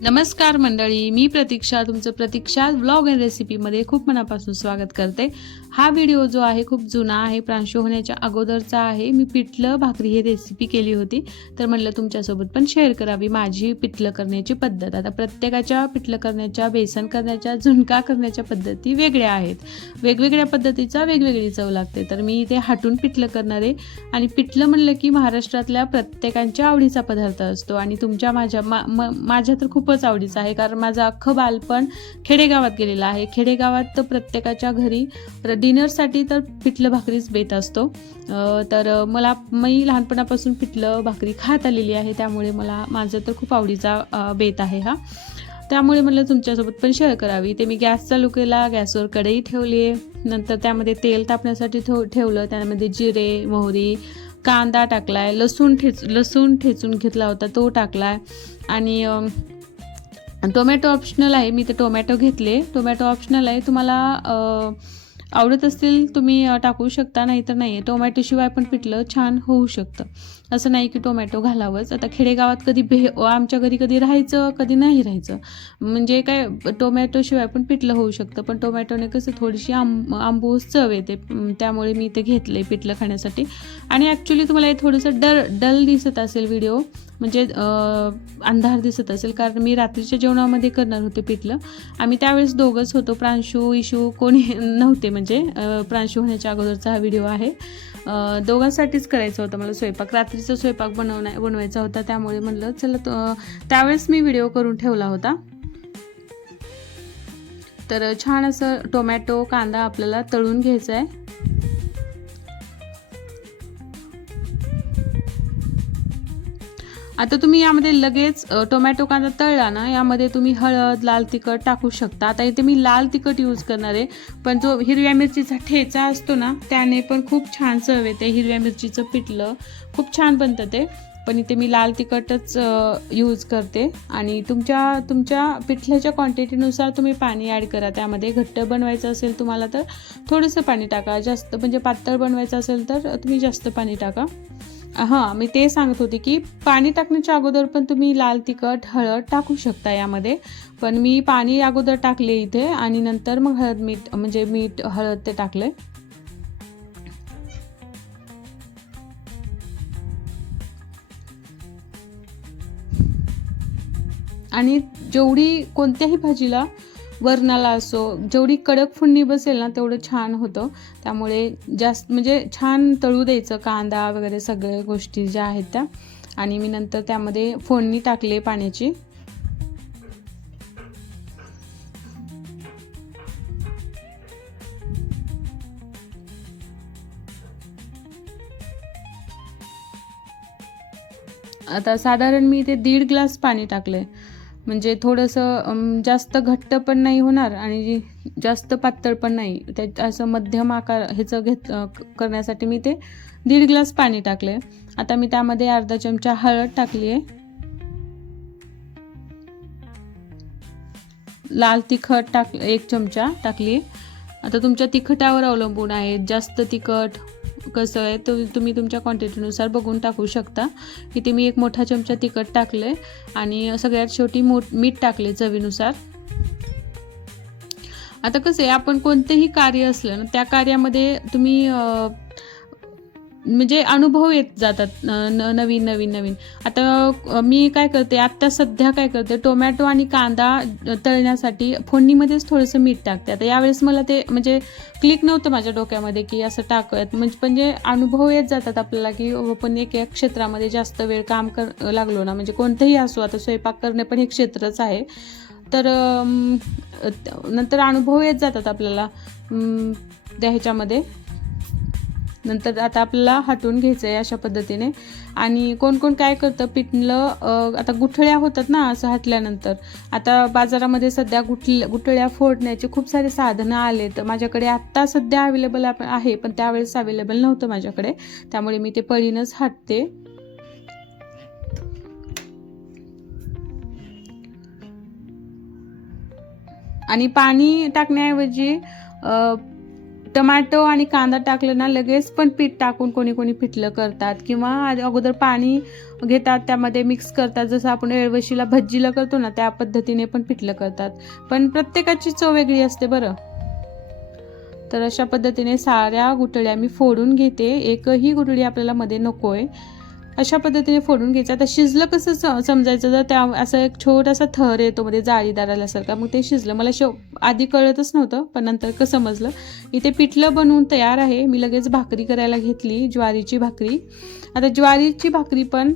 नमस्कार मंडळी, मी प्रतीक्षा तुमचं प्रतीक्षा व्लॉग अँड रेसिपीमध्ये खूप मनापासून स्वागत करते। हा व्हिडिओ जो आहे खूप जुना आहे, प्रांशू होण्याच्या अगोदरचा आहे। मी पिठलं भाकरी ही रेसिपी केली होती, तर म्हणलं तुमच्यासोबत पण शेअर करावी माझी पिठलं करण्याची पद्धत। आता प्रत्येकाच्या पिठलं करण्याच्या, बेसन करण्याच्या, झुणका करण्याच्या पद्धती वेगळ्या आहेत। वेगवेगळ्या पद्धतीचा वेगवेगळी चव लागते। तर मी इथे हाटून पिठलं करणार आहे आणि पिठलं म्हणलं की महाराष्ट्रातल्या प्रत्येकाच्या आवडीचा पदार्थ असतो आणि तुमच्या माझ्या तर खूपच आवडीचा आहे, कारण माझं अख्खं बालपण खेडेगावात गेलेलं आहे। खेडेगावात तर प्रत्येकाच्या घरी डिनरसाठी तर पिठलं भाकरीच बेत असतो। तर मी लहानपणापासून पिठलं भाकरी खात आलेली आहे, त्यामुळे माझं तर खूप आवडीचा बेत आहे हा। त्यामुळे म्हणलं तुमच्यासोबत पण शेअर करावी। ते मी गॅस चालू केला, गॅसवर कढई ठेवली आहे, नंतर त्यामध्ये तेल तापण्यासाठी ठेवलं। त्यामध्ये जिरे, मोहरी, कांदा टाकलाय, लसूण ठेचून घेतला होता तो टाकलाय आणि टोमॅटो ऑप्शनल आहे। मी ते टोमॅटो घेतले। टोमॅटो ऑप्शनल आहे, तुम्हाला आवडत असतील तुम्ही टाकू शकता, नाहीतर नाही। टोमॅटो शिवाय पण पिठलं छान होऊ शकतं, असं नाही की टोमॅटो घालावंच। आता खेडेगावात आमच्या घरी कधी राहायचं कधी नाही राहायचं, म्हणजे काय टोमॅटो शिवाय पण पिठलं होऊ शकतं, पण टोमॅटोने कसं थोडीशी आंबूस चव येते, त्यामुळे मी ते घेतले पिठलं खाण्यासाठी। आणि ॲक्च्युली तुम्हाला हे थोडंसं डल दिसत असेल व्हिडिओ, म्हणजे अंधार दिसत असेल, कारण मी रात्रीच्या जेवणामध्ये करणार होते पिठलं। आम्ही त्यावेळेस दोघंच होतो, प्रांशू इशू कोणी नव्हते, म्हणजे प्रांशू होण्याच्या अगोदरचा हा व्हिडिओ आहे। दोघांसाठीच करायचं होतं मला स्वयंपाक, रात्रीचा स्वयंपाक बनवायचा होता, त्यामुळे म्हणलं चला त्यावेळेस मी व्हिडिओ करून ठेवला होता। तर छान असं टोमॅटो कांदा आपल्याला तळून घ्यायचा आहे। आता तुम्ही यामध्ये लगेच टोमॅटो कांदा तळला ना, यामध्ये तुम्ही हळद, लाल तिखट टाकू शकता। आता इथे मी लाल तिखट यूज करणार आहे, पण जो हिरव्या मिरचीचा ठेचा असतो ना, त्याने पण खूप छान चव येते। हिरव्या मिरचीचं पिठलं खूप छान बनतं ते, पण इथे मी लाल तिखटच यूज करते। आणि तुमच्या पिठल्याच्या क्वांटिटीनुसार तुम्ही पाणी ॲड करा। त्यामध्ये घट्ट बनवायचं असेल तुम्हाला तर थोडंसं पाणी टाका, जास्त म्हणजे पातळ बनवायचं असेल तर तुम्ही जास्त पाणी टाका। हां, मी ते सांगत होते की पाणी टाकण्याच्या अगोदर पण तुम्ही लाल तिखट, हळद टाकू शकता यामध्ये, पण मी पाणी अगोदर टाकले इथे आणि नंतर मग मीठ हळद ते टाकले। आणि जेवढी कोणत्याही भाजीला, वरणाला असो, जेवढी कडक फोडणी बसेल ना तेवढं छान होतं। त्यामुळे जास्त म्हणजे छान तळू द्यायचं कांदा वगैरे सगळ्या गोष्टी ज्या आहेत त्या। आणि मी नंतर त्यामध्ये फोडणी टाकले पाण्याची। आता साधारण मी इथे 1.5 ग्लास पाणी टाकले, म्हणजे थोडंसं जास्त घट्ट पण नाही होणार आणि जास्त पातळ पण नाही, असं मध्यम आकार ह्याचं करण्यासाठी मी ते 1.5 ग्लास पाणी टाकले। आता मी त्यामध्ये अर्धा चमचा हळद टाकली आहे, लाल तिखट 1 चमचा टाकली। आता तुमच्या तिखटावर अवलंबून आहे, जास्त तिखट कसं आहे तुम्ही तुमच्या क्वांटिटीनुसार बघून टाकू शकता। इथे मी 1 मोठा चमचा तिखट टाकले आणि सगळ्यात शेवटी मीठ टाकले चवीनुसार। आता कसं आहे, आपण कोणतेही कार्य असलं ना, त्या कार्यामध्ये तुम्ही म्हणजे अनुभव येत जातात नवीन। आता मी काय करते, आत्ता सध्या काय करते, टोमॅटो आणि कांदा तळण्यासाठी फोडणीमध्येच थोडंसं मीठ टाकते। आता यावेळेस मला ते म्हणजे क्लिक नव्हतं माझ्या डोक्यामध्ये की असं टाकूयात, म्हणजे अनुभव येत जातात आपल्याला की आपण एक क्षेत्रामध्ये जास्त वेळ काम लागलो ना, म्हणजे कोणतंही असो, आता स्वयंपाक करणे पण एक क्षेत्रच आहे, तर नंतर अनुभव येत जातात आपल्याला त्या ह्याच्यामध्ये। नंतर आता आपल्याला हटवून घ्यायचं आहे अशा पद्धतीने। आणि कोण काय करतं, पिठलं आता गुठळ्या होतात ना असं हटल्यानंतर। आता बाजारामध्ये सध्या गुठळ्या फोडण्याचे खूप सारे साधनं आले, तर माझ्याकडे आत्ता सध्या अवेलेबल आहे, पण त्यावेळेस अवेलेबल नव्हतं माझ्याकडे, त्यामुळे मी ते पळीनच हटते। आणि पाणी टाकण्याऐवजी टोमॅटो आणि कांदा टाकलं ना लगेच पण पीठ टाकून कोणी कोणी पिठलं करतात, किंवा अगोदर पाणी घेतात त्यामध्ये मिक्स करतात, जसं आपण एळवशीला भज्जीला करतो ना त्या पद्धतीने पण पिठलं करतात. पण प्रत्येकाची चव वेगळी असते बरं. तर अशा पद्धतीने साऱ्या गुठळ्या मी फोडून घेते, एकही गुठळी आपल्याला मध्ये नको आहे. अशा पद्धतीने फोडून घ्यायचं. आता शिजलं कसं समजायचं, जर त्या असं एक छोटासा थर येतो मध्ये जाळीदार आल्यासारखा, मग ते शिजलं. मला आधी कळतच नव्हतं, पण नंतर कसं समजलं. इथे पिठलं बनवून तयार आहे. मी लगेच भाकरी करायला घेतली, ज्वारीची भाकरी. आता ज्वारीची भाकरी पण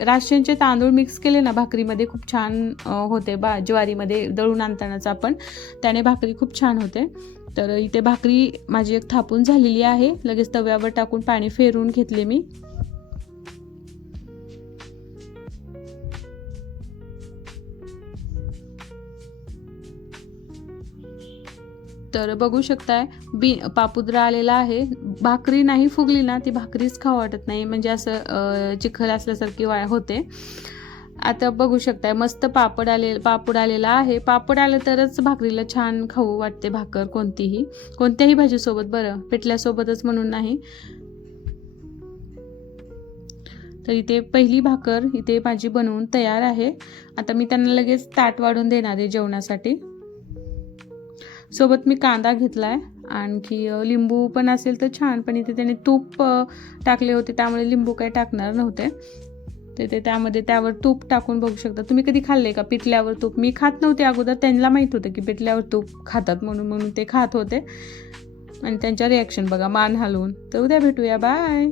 राशनचे तांदूळ मिक्स केले ना भाकरीमध्ये खूप छान होते. ज्वारीमध्ये दळून आणतानाच आपण त्याने भाकरी खूप छान होते. तर इथे भाकरी माझी एक थापून झालेली आहे. लगेच तव्यावर टाकून पाणी फेरून घेतले मी. तर बघू शकताय पापुद्रा आलेला आहे. भाकरी नाही फुगली ना ती भाकरीच खाऊ वाटत नाही, म्हणजे असं चिखल असल्यासारखी होते. आता बघू शकताय मस्त पापड आलेला आहे. पापड आलं तरच भाकरीला छान खाऊ वाटते भाकर, कोणत्याही भाजीसोबत बरं, पिठल्यासोबतच म्हणून नाही. तर इथे पहिली भाकर इथे माझी बनवून तयार आहे. आता मी त्यांना लगेच ताट वाढून देणार आहे जेवणासाठी. सोबत मी कांदा घेतलाय, आणखी लिंबू पण असेल तर छान, पण इथे त्याने तूप टाकले होते त्यामुळे लिंबू काही टाकणार नव्हते. ते त्यावर तूप टाकून बघू शकता. तुम्ही कधी खाल्ले का पिठल्यावर तूप? मी खात नव्हते अगोदर, त्यांना माहीत होतं की पिठल्यावर तूप खातात म्हणून ते खात होते. आणि त्यांच्या रिॲक्शन बघा, मान हलवून. तर उद्या भेटूया, बाय.